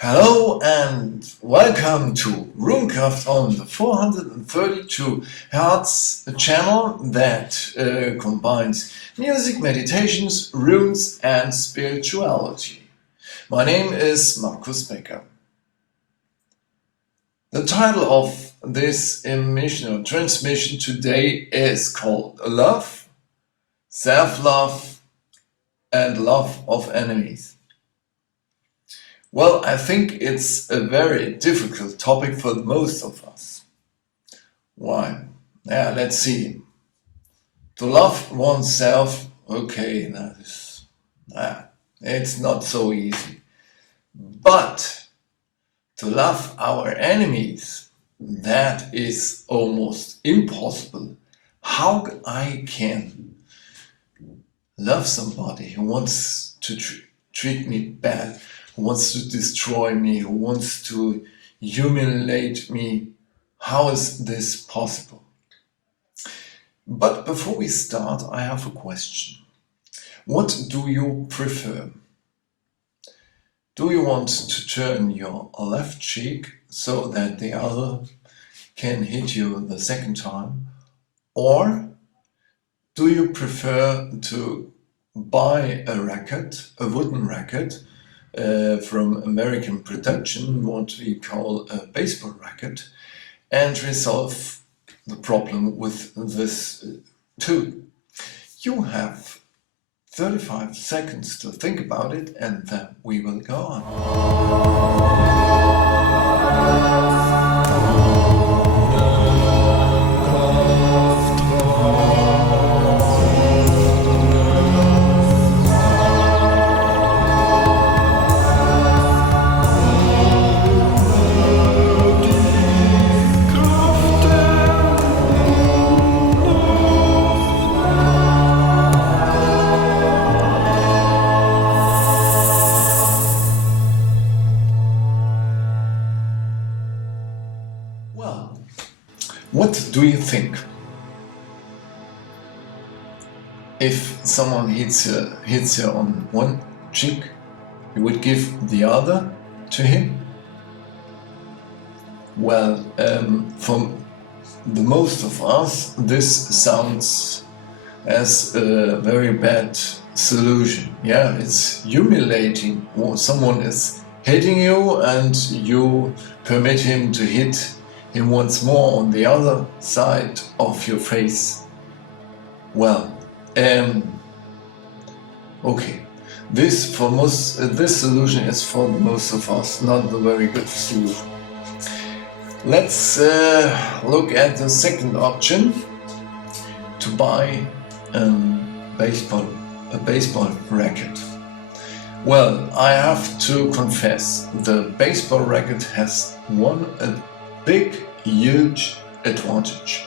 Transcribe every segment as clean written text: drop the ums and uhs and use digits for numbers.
Hello and welcome to Runecraft on the 432 Hertz channel that combines music, meditations, runes and spirituality. My name is Markus Becker. The title of this emission or transmission today is called Love, Self-Love and Love of Enemies. Well, I think it's a very difficult topic for most of us. Why? Yeah, let's see. To love oneself, okay, it's not so easy. But to love our enemies, that is almost impossible. How I can love somebody who wants to treat me bad, who wants to destroy me, who wants to humiliate me? How is this possible? But before we start, I have a question. What do you prefer? Do you want to turn your left cheek so that the other can hit you the second time? Or do you prefer to buy a racket, a wooden racket, from American production, what we call a baseball racket, and resolve the problem with this too? You have 35 seconds to think about it, and then we will go on. Well, what do you think? If someone hits you on one cheek, you would give the other to him? Well, for the most of us, this sounds as a very bad solution. Yeah, it's humiliating. Someone is hitting you and you permit him to hit him once more on the other side of your face. Well, okay. This solution is for the most of us not the very good solution. Let's look at the second option: to buy a baseball racket. Well, I have to confess, the baseball racket has a big, huge advantage.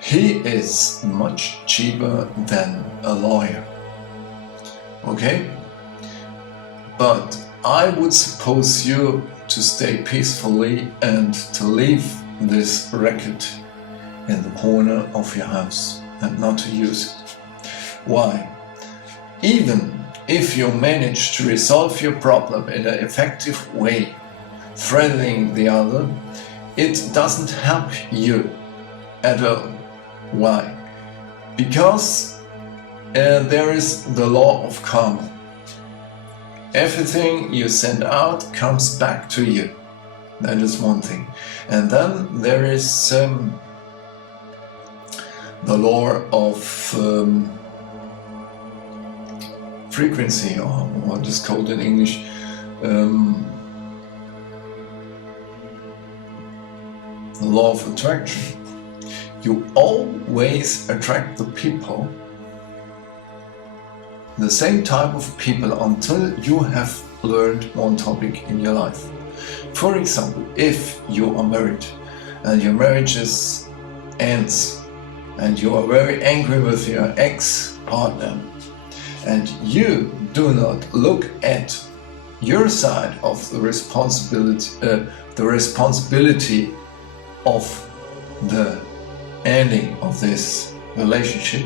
He is much cheaper than a lawyer. Okay? But I would suppose you to stay peacefully and to leave this racket in the corner of your house and not to use it. Why? Even if you manage to resolve your problem in an effective way, threatening the other, it doesn't help you at all. Why? Because there is the law of karma. Everything you send out comes back to you. That is one thing. And then there is the law of frequency, or what is called in English, the law of attraction. You always attract the people, the same type of people, until you have learned one topic in your life. For example, if you are married and your marriage ends and you are very angry with your ex-partner and you do not look at your side of the responsibility of the ending of this relationship,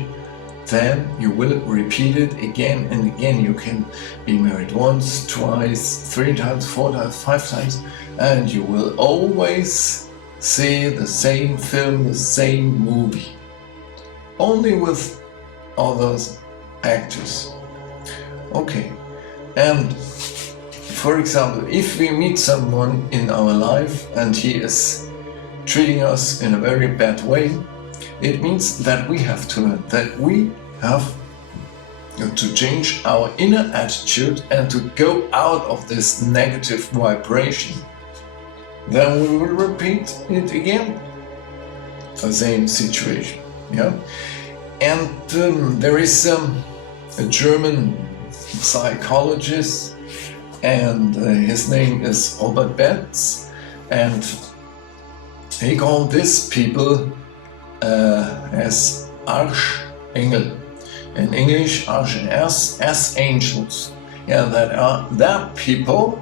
then you will repeat it again and again. You can be married once, twice, 3 times, 4 times, 5 times, and you will always see the same film, the same movie, only with other actors. Okay, and for example, if we meet someone in our life and he is treating us in a very bad way, it means that we have to learn, that we have to change our inner attitude and to go out of this negative vibration. Then we will repeat it again, the same situation. Yeah, and there is a German psychologist, and his name is Becker, and he called these people as Archengel. In English, Archangels, as angels. Yeah, that people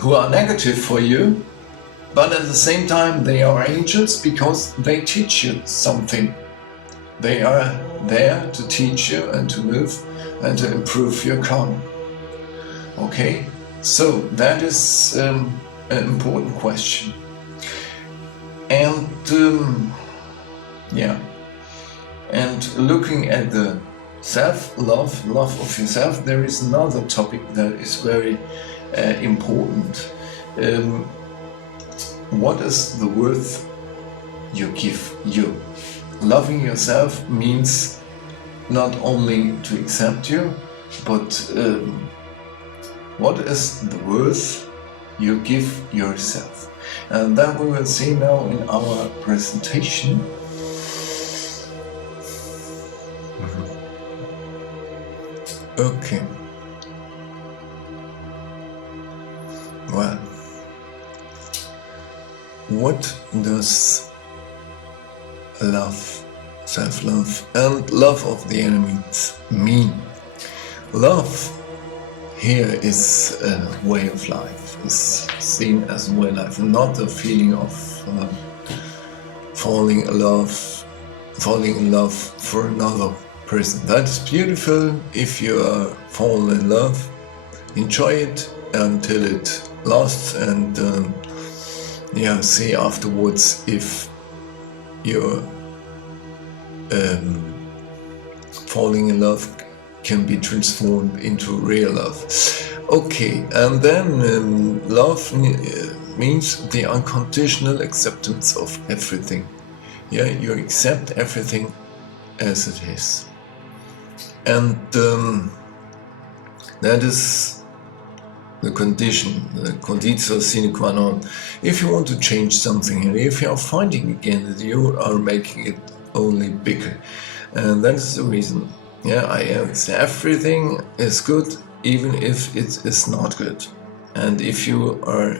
who are negative for you, but at the same time they are angels because they teach you something. They are there to teach you and to live and to improve your karma. Okay, so that is an important question. And and looking at the self-love, love of yourself, there is another topic that is very important. What is the worth you give you? Loving yourself means not only to accept you, but what is the worth you give yourself? And that we will see now in our presentation. Okay. Well, what does love, self-love, and love of the enemies mean? Love here is a way of life, is seen as a way of life, not a feeling of falling in love for another person. That's beautiful. If you are fallen in love, enjoy it until it lasts, and see afterwards if you're falling in love can be transformed into real love. Okay, and then love means the unconditional acceptance of everything. Yeah, you accept everything as it is. And that is the condition, the conditio sine qua non. If you want to change something, and if you are finding again that you are making it only bigger, and that is the reason. Yeah, everything is good, even if it is not good. And if you are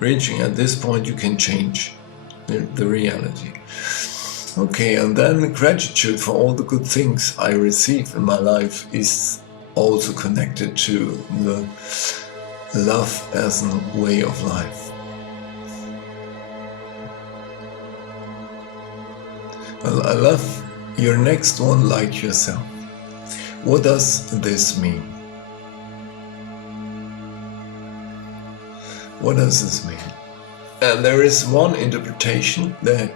reaching at this point, you can change the reality. Okay, and then gratitude for all the good things I receive in my life is also connected to the love as a way of life. Well, I love your next one like yourself. What does this mean? What does this mean? And there is one interpretation that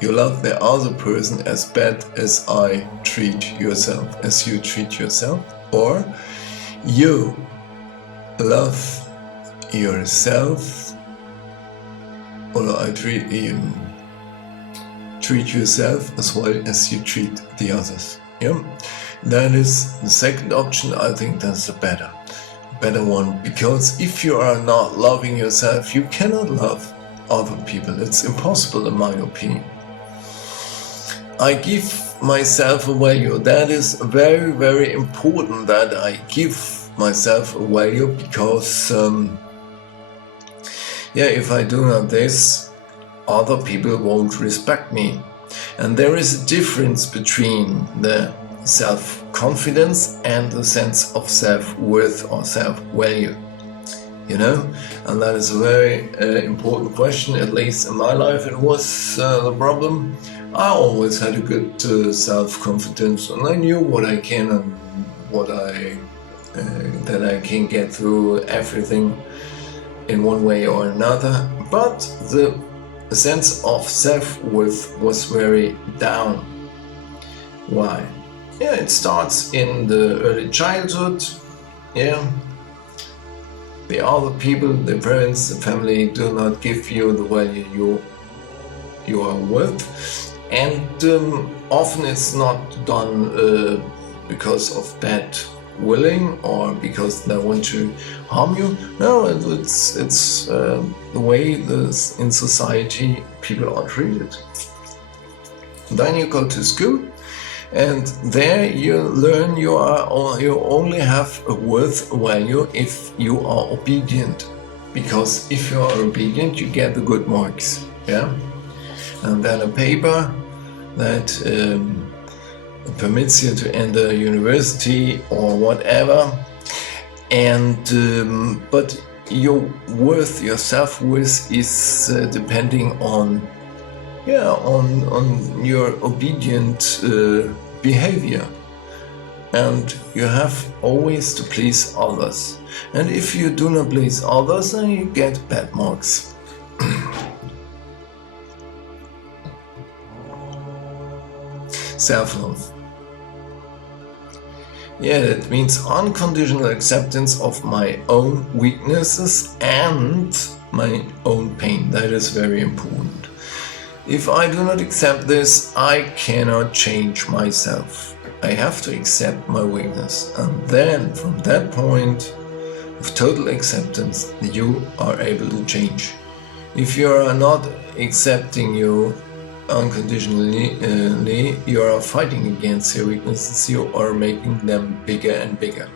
you love the other person as bad as I treat yourself, as you treat yourself, or you love yourself, or I treat yourself as well as you treat the others. Yeah, that is the second option. I think that's the better one, because if you are not loving yourself, you cannot love other people. It's impossible, in my opinion. I give myself a value. That is very, very important that I give myself a value, because if I do not this, other people won't respect me. And there is a difference between the self-confidence and the sense of self-worth or self-value, and that is a very important question. At least in my life it was the problem. I always had a good self-confidence, and I knew what I can and what that I can get through everything in one way or another. But the sense of self-worth was very down. Why? Yeah, it starts in the early childhood. Yeah, the other people, the parents, the family do not give you the value you are worth, and often it's not done because of bad willing or because they want to harm you. No, it's the way in society people are treated. Then you go to school, and there you learn you only have a worth value if you are obedient, because if you are obedient you get the good marks. Yeah, and then a paper that permits you to enter university or whatever, and but your worth, your self-worth is depending on your obedient behavior, and you have always to please others, and if you do not please others, then you get bad marks. Self-love. Yeah, that means unconditional acceptance of my own weaknesses and my own pain. That is very important. If I do not accept this, I cannot change myself. I have to accept my weakness, and then from that point of total acceptance, you are able to change. If you are not accepting you unconditionally, you are fighting against your weaknesses, you are making them bigger and bigger.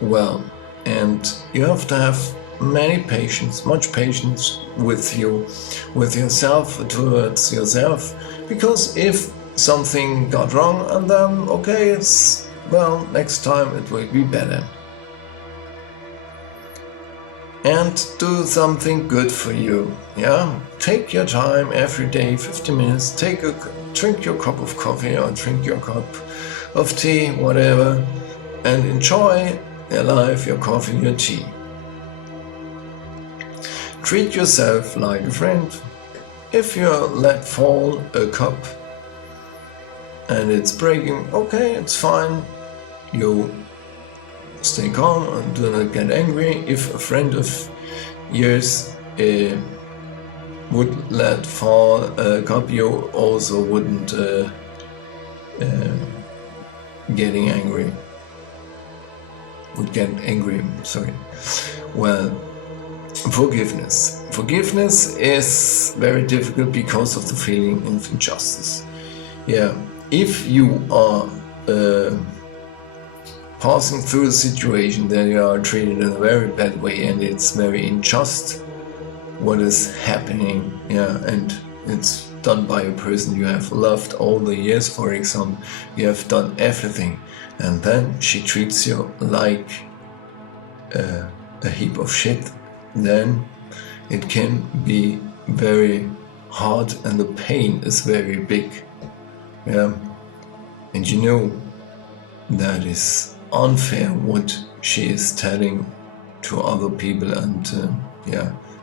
Well, and you have to have much patience with yourself, towards yourself, because if something got wrong, and then okay, next time it will be better. And do something good for you. Yeah, take your time every day, 50 minutes. Drink your cup of coffee or drink your cup of tea, whatever, and enjoy your life, your coffee, your tea. Treat yourself like a friend. If you let fall a cup and it's breaking, okay, it's fine. You stay calm and do not get angry. If a friend of yours would let fall a cup, you also wouldn't get angry. Sorry. Well, forgiveness. Forgiveness is very difficult because of the feeling of injustice. Yeah, if you are passing through a situation that you are treated in a very bad way and it's very unjust what is happening, yeah, and it's done by a person you have loved all the years, for example, you have done everything, and then she treats you like a heap of shit, then it can be very hard and the pain is very big. Yeah, and you know that is unfair what she is telling to other people, and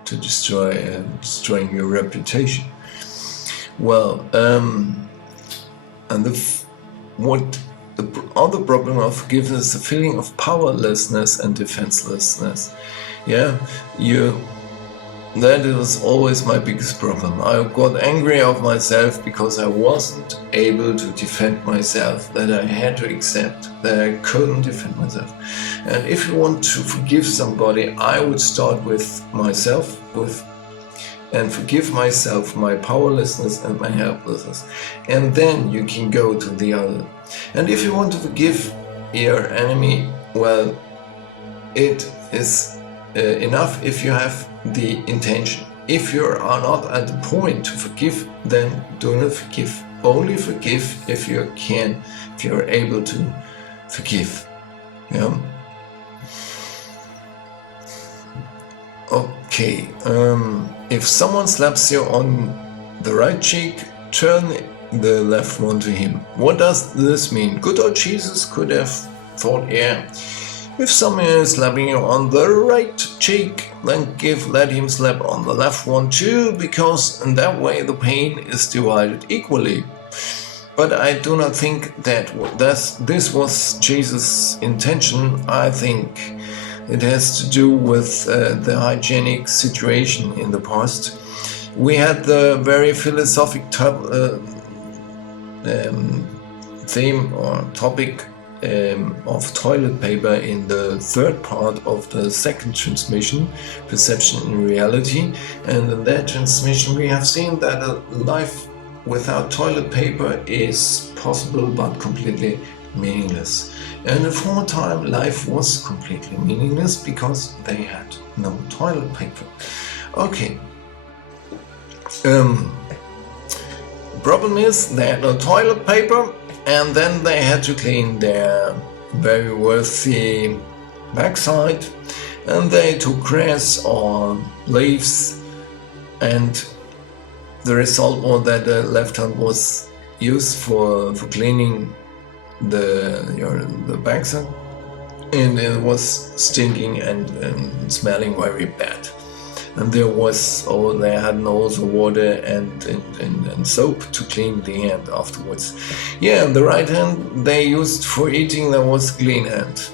to destroying your reputation. Well, and the other problem of forgiveness is the feeling of powerlessness and defenselessness. Yeah, that was always my biggest problem. I got angry of myself because I wasn't able to defend myself, that I had to accept that I couldn't defend myself. And if you want to forgive somebody, I would start with myself, and forgive myself my powerlessness and my helplessness. And then you can go to the other. And if you want to forgive your enemy, well, it is enough if you have the intention. If you are not at the point to forgive, then do not forgive. Only forgive if you can, if you are able to forgive. Yeah. Okay. If someone slaps you on the right cheek, turn the left one to him. What does this mean? Good old Jesus could have thought, yeah, if someone is slapping you on the right cheek, then let him slap on the left one too, because in that way the pain is divided equally. But I do not think that this was Jesus' intention. I think it has to do with the hygienic situation in the past. We had the very philosophic theme or topic of toilet paper in the third part of the second transmission, Perception and Reality. And in that transmission we have seen that a life without toilet paper is possible but completely meaningless. And in former time life was completely meaningless because they had no toilet paper. Okay. Problem is they had no toilet paper, and then they had to clean their very worthy backside, and they took grass or leaves, and the result was that the left hand was used for cleaning the backside, and it was stinking and smelling very bad. And they had also water and soap to clean the hand afterwards. Yeah, and the right hand they used for eating, that was clean hand.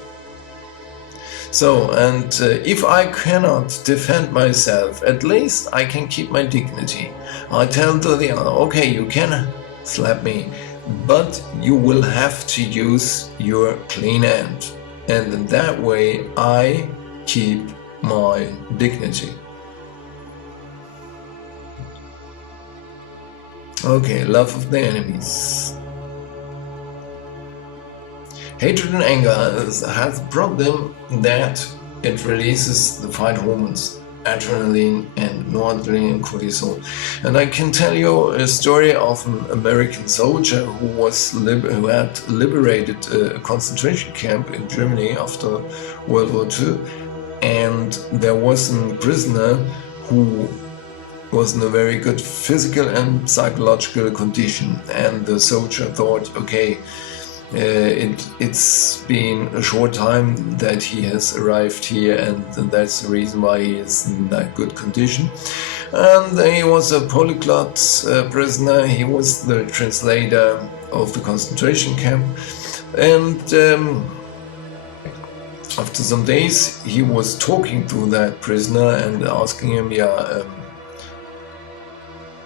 So, and if I cannot defend myself, at least I can keep my dignity. I tell to the other, okay, you can slap me, but you will have to use your clean hand. And in that way I keep my dignity. Okay, love of the enemies. Hatred and anger has a problem that it releases the fight hormones, adrenaline and noradrenaline, cortisol. And I can tell you a story of an American soldier who had liberated a concentration camp in Germany after World War II, and there was a prisoner who was in a very good physical and psychological condition, and the soldier thought, okay, it's been a short time that he has arrived here, and that's the reason why he is in that good condition. And he was a polyglot prisoner. He was the translator of the concentration camp, and after some days he was talking to that prisoner and asking him,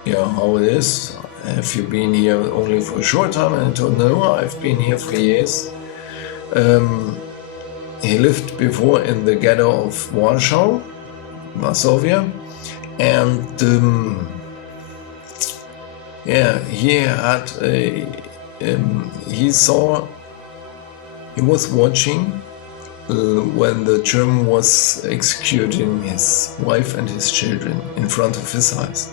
how it is. Have you been here only for a short time? And I told, no, I've been here for years. He lived before in the ghetto of Warsaw, Varsovia, and he was watching when the German was executing his wife and his children in front of his eyes.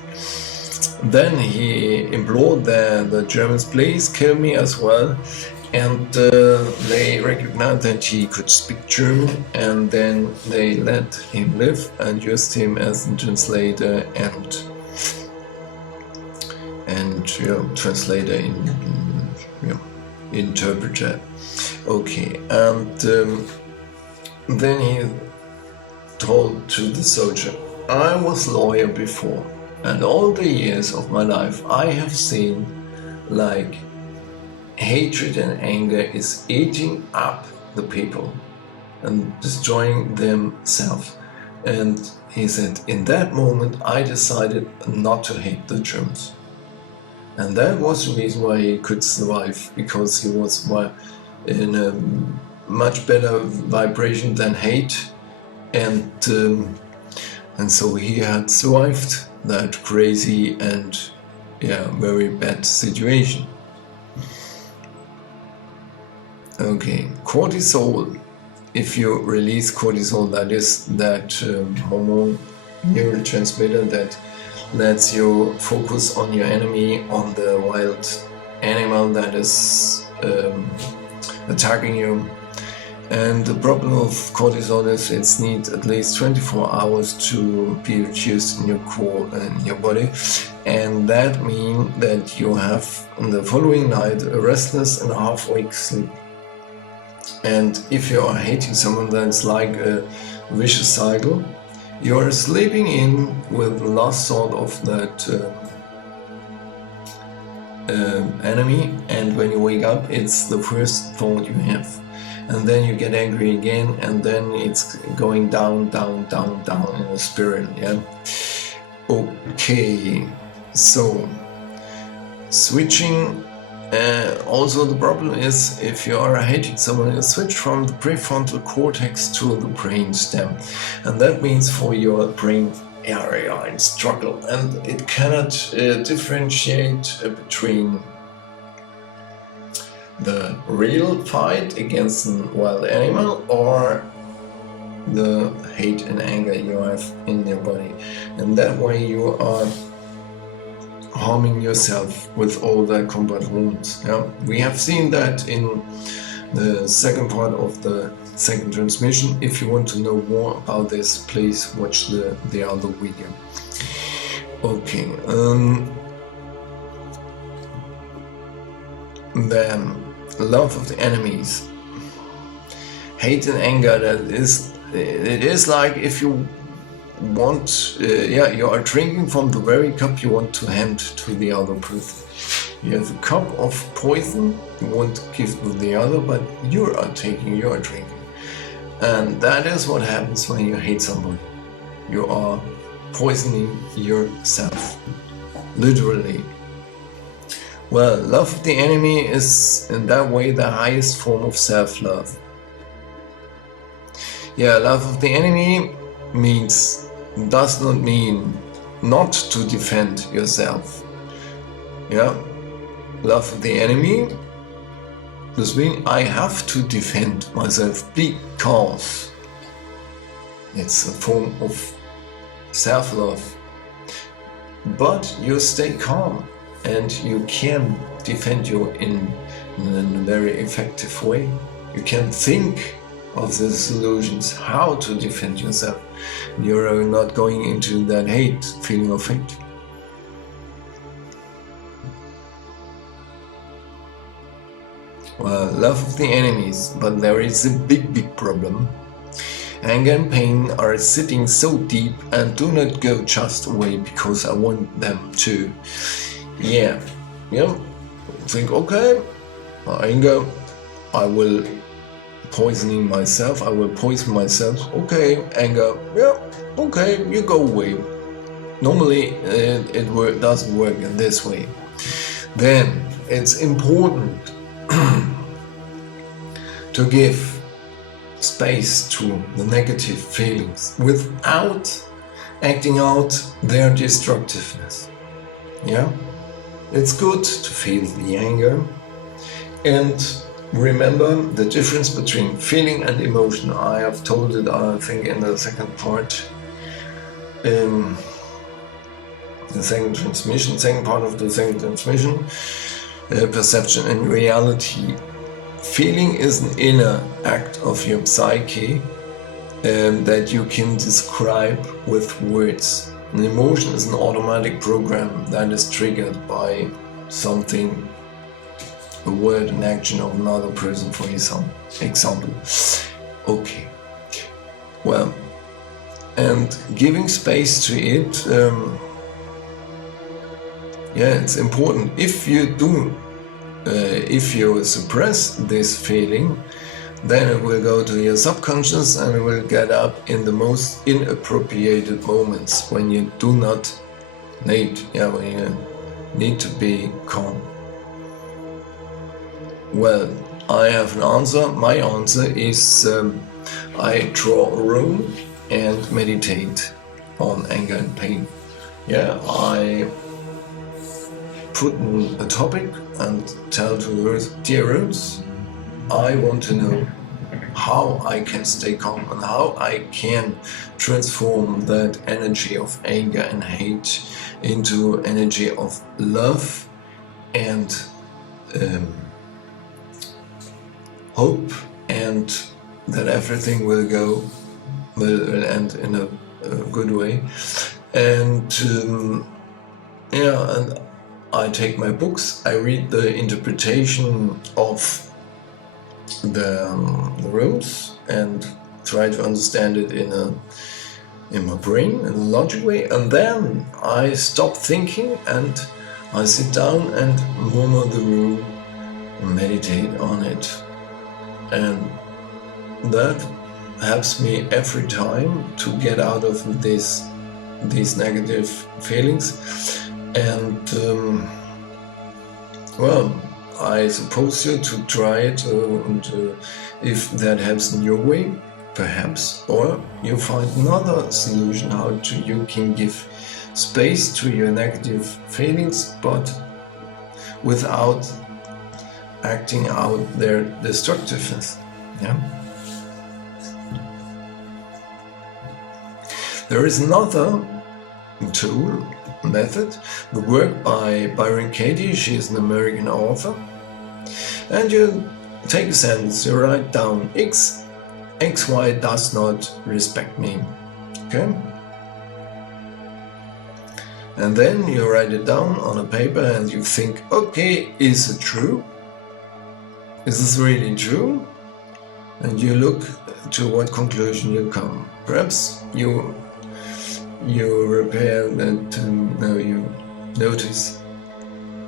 Then he implored the Germans, please kill me as well, and they recognized that he could speak German, and then they let him live and used him as a translator and translator interpreter. Okay, and then he told to the soldier, I was a lawyer before, and all the years of my life I have seen like hatred and anger is eating up the people and destroying themselves. And he said, in that moment I decided not to hate the Germans. And that was the reason why he could survive, because he was in a much better vibration than hate, and so he had survived that crazy and very bad situation. Okay, cortisol. If you release cortisol, that is that hormone neurotransmitter that lets you focus on your enemy, on the wild animal that is attacking you. And the problem of cortisol is it needs at least 24 hours to be reduced in your core and your body, and that means that you have on the following night a restless and a half-awake sleep. And if you are hating someone, that's like a vicious cycle. You are sleeping in with the last thought of that enemy, and when you wake up, it's the first thought you have. And then you get angry again, and then it's going down, down, down, down in a spiral, yeah? Okay, so switching. Also the problem is if you are hating someone, you switch from the prefrontal cortex to the brain stem, and that means for your brain area in struggle, and it cannot differentiate between the real fight against a wild animal or the hate and anger you have in your body, and that way you are harming yourself with all the combat wounds. Yeah? We have seen that in the second part of the second transmission. If you want to know more about this, please watch the other video. Okay, then love of the enemies, hate and anger. It is like if you want, you are drinking from the very cup you want to hand to the other person. You have a cup of poison you want to give to the other, but you are drinking. And that is what happens when you hate somebody. You are poisoning yourself, literally. Well, love of the enemy is in that way the highest form of self-love. Yeah, love of the enemy does not mean not to defend yourself. Yeah, love of the enemy does mean I have to defend myself because it's a form of self-love. But you stay calm and you can defend you in a very effective way. You can think of the solutions, how to defend yourself. You're not going into that feeling of hate. Well, love of the enemies, but there is a big problem. Anger and pain are sitting so deep and do not go just away because I want them to. Yeah. Think, okay, anger, I will poison myself. Okay, anger, okay, you go away. Normally it doesn't work in this way. Then it's important to give space to the negative feelings without acting out their destructiveness. Yeah, it's good to feel the anger and remember the difference between feeling and emotion. I have told it, I think, in the second part, the second part of the second transmission, perception and reality. Feeling is an inner act of your psyche that you can describe with words. An emotion is an automatic program that is triggered by something, a word, an action of another person, for example. Okay. Well, and giving space to it, it's important. If you suppress this feeling, then it will go to your subconscious and it will get up in the most inappropriate moments when you do not when you need to be calm. Well, I have an answer. My answer is I draw a room and meditate on anger and pain. I put a topic and tell to the earth, dear Earth, I want to know how I can stay calm and how I can transform that energy of anger and hate into energy of love and hope and that everything will end in a good way. And and I take my books, I read the interpretation of the rooms and try to understand it in my brain, in a logic way, and then I stop thinking and I sit down and murmur the room and meditate on it. And that helps me every time to get out of these negative feelings. And I suppose you to try it, and if that helps in your way, perhaps, or you find another solution how you can give space to your negative feelings, but without acting out their destructiveness. Yeah. There is another tool, method, the work by Byron Katie. She is an American author. And you take a sentence, you write down XY does not respect me. Okay? And then you write it down on a paper and you think, okay, is it true? Is this really true? And you look to what conclusion you come. Perhaps you repair that,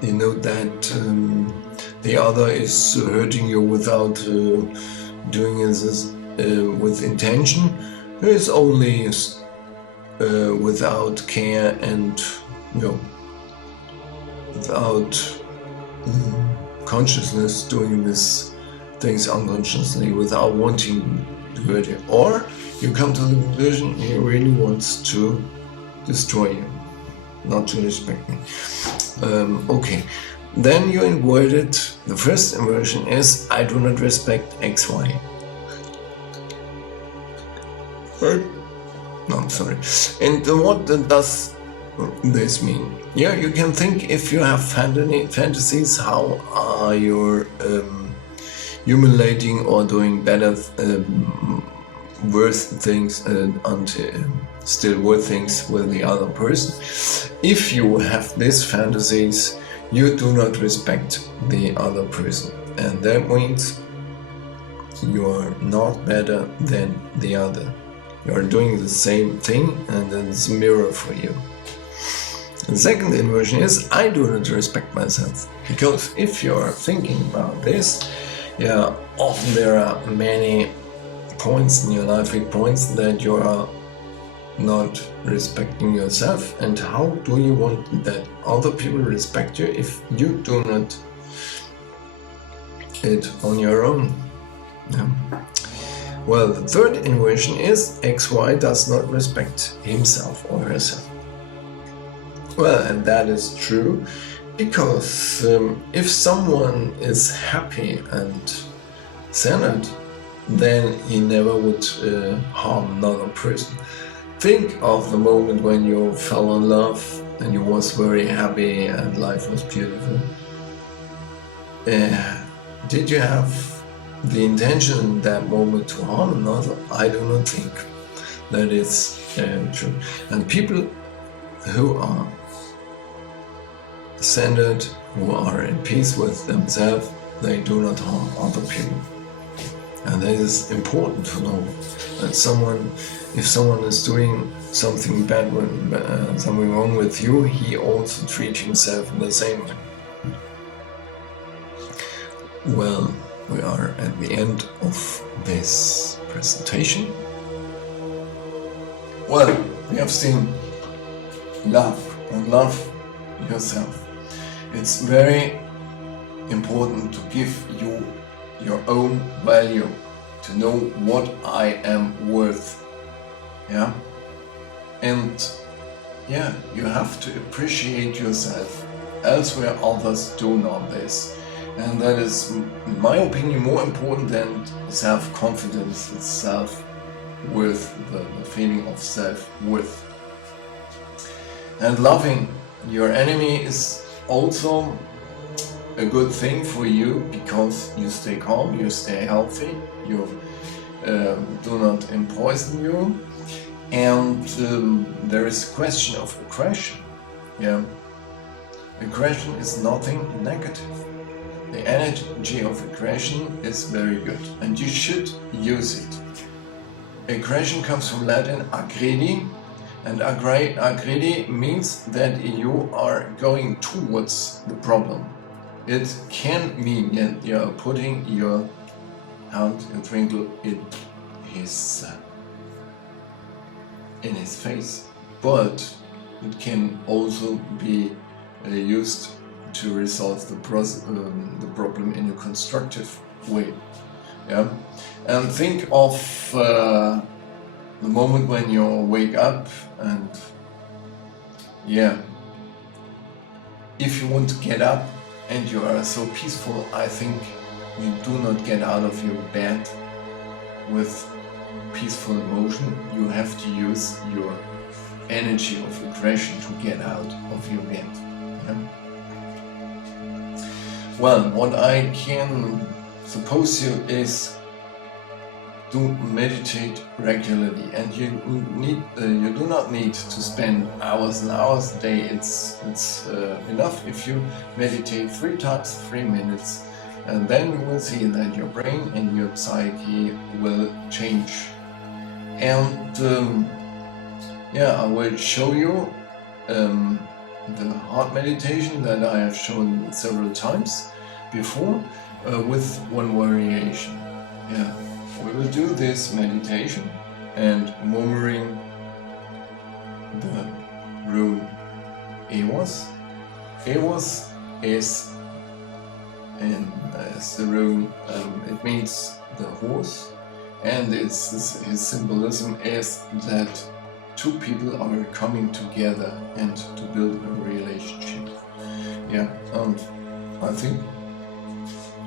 you note that the other is hurting you without doing this with intention. It is only without care and without consciousness, doing these things unconsciously without wanting to hurt you. Or you come to the conclusion he really wants to destroy you, not to respect me. Okay, then you invert it. The first inversion is I do not respect XY. Right? No, I'm sorry. And what does this mean? Yeah, you can think if you have fantasies, how are you humiliating or doing better worse things and still worse things with the other person. If you have these fantasies, you do not respect the other person, and that means you are not better than the other. You are doing the same thing, and then it's a mirror for you. The second inversion is I do not respect myself, because if you are thinking about this, often there are many points in your life, big points, that you are not respecting yourself. And how do you want that other people respect you if you do not it on your own? Yeah. Well, the third inversion is XY does not respect himself or herself. Well, and that is true, because if someone is happy and centered, then he never would harm another person. Think of the moment when you fell in love and you was very happy and life was beautiful. Did you have the intention in that moment to harm another? I do not think that is true. And people who are centered, who are in peace with themselves, they do not harm other people. And that is important to know, that if someone is doing something bad, something wrong with you, he also treats himself in the same way. Well, we are at the end of this presentation. Well, we have seen love and love yourself. It's very important to give you your own value, to know what I am worth. Yeah? And you have to appreciate yourself, elsewhere others do not this. And that is, in my opinion, more important than self-confidence, it's self-worth, the feeling of self-worth. And loving your enemy is also a good thing for you, because you stay calm, you stay healthy, do not poison you. And there is a question of aggression. Yeah, aggression is nothing negative. The energy of aggression is very good, and you should use it. Aggression comes from Latin aggredi, and aggredi means that you are going towards the problem. It can mean that you are putting your hand and twinkle in his face, but it can also be used to resolve the problem in a constructive way. Yeah, and think of the moment when you wake up, and yeah, if you want to get up and you are so peaceful, I think you do not get out of your bed with peaceful emotion. You have to use your energy of aggression to get out of your bed. Yeah? Well, what I can suppose you is to meditate regularly, and you do not need to spend hours and hours a day. It's enough if you meditate 3 times 3 minutes, and then you will see that your brain and your psyche will change. And yeah, I will show you the heart meditation that I have shown several times before, with one variation. Yeah, we will do this meditation and murmuring the rune Ewas. Ewas is the rune, it means the horse, and his symbolism is that 2 people are coming together and to build a relationship. Yeah, and I think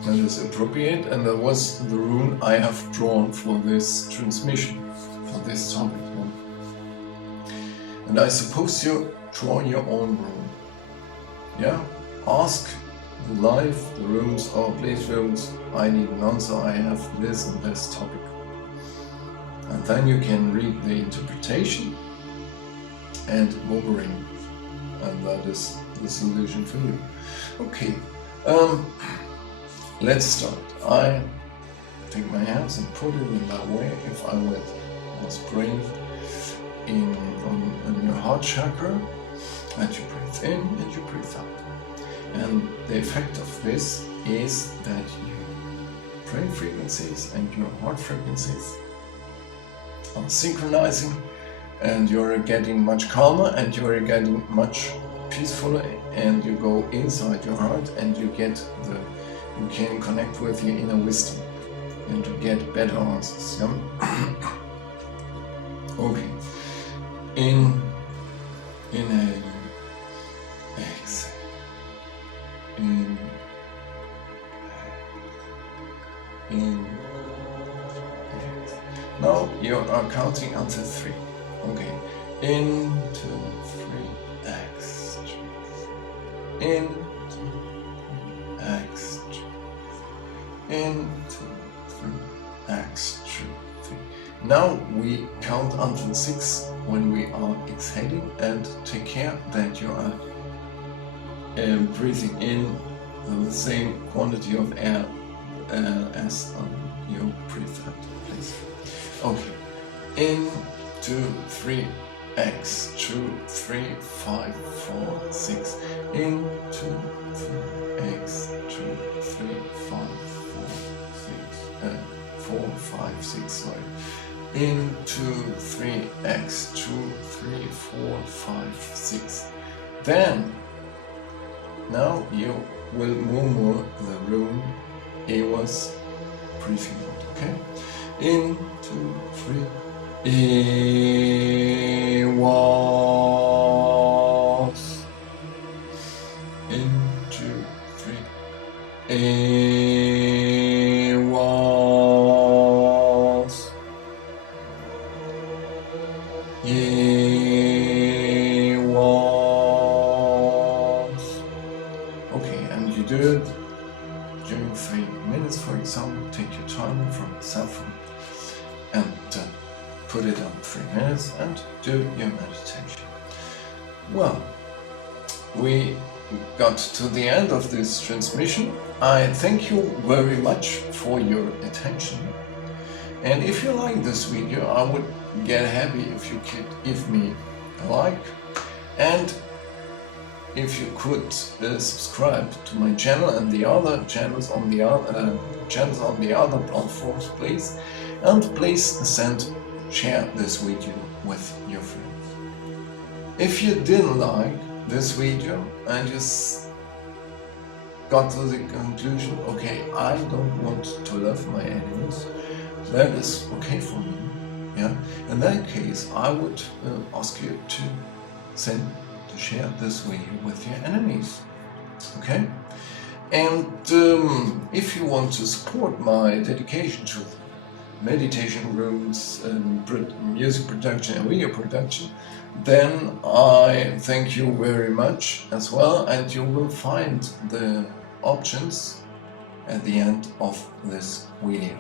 that is appropriate, and that was the rune I have drawn for this transmission, for this topic. And I suppose you draw your own rune. Yeah, ask the life, the runes, oh please runes, I need an answer, I have this and this topic. And then you can read the interpretation and murmuring, and that is the solution for you. Okay, let's start. I take my hands and put it in that way. If I was praying on your heart chakra, and you breathe in and you breathe out. And the effect of this is that your brain frequencies and your heart frequencies are synchronizing, and you're getting much calmer, and you're getting much peacefuler, and you go inside your heart, and you can connect with your inner wisdom and to get better answers. Yeah? Okay. Inhale, exhale, in. Now you are counting until 3. Okay. 1, 2, 3, exhale. 1, 2, exhale. 1, 2, 3, exhale. Now we count until 6 when we are exhaling, and take care that you are breathing in the same quantity of air as you breathe out, please. Okay. 1, 2, 3, X, 2, 3, 5, 4, 6. 1, 2, 3, X, 2, 3, 5, 4, 5, 6, sorry. 1, 2, 3, X, 2, 3, 4, 5, 6. Then, now you will murmur the rune Ewas breathing out, okay? 1, 2, 3, Ewas. 1, 2, 3, Ewas. Ewas. Okay, and you do it during 3 minutes, for example. Take your time from the cell phone. put it on 3 minutes and do your meditation. Well, we got to the end of this transmission. I thank you very much for your attention. And if you like this video, I would get happy if you could give me a like, and if you could subscribe to my channel and the other channels on the other platforms, please. And please share this video with your friends. If you didn't like this video and you got to the conclusion, okay, I don't want to love my enemies, that is okay for me. Yeah. In that case, I would ask you to share this video with your enemies. Okay. And if you want to support my dedication to meditation rooms, music production and video production, then I thank you very much as well, and you will find the options at the end of this video.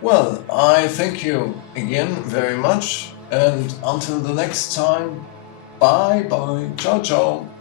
Well, I thank you again very much, and until the next time, bye bye, ciao ciao.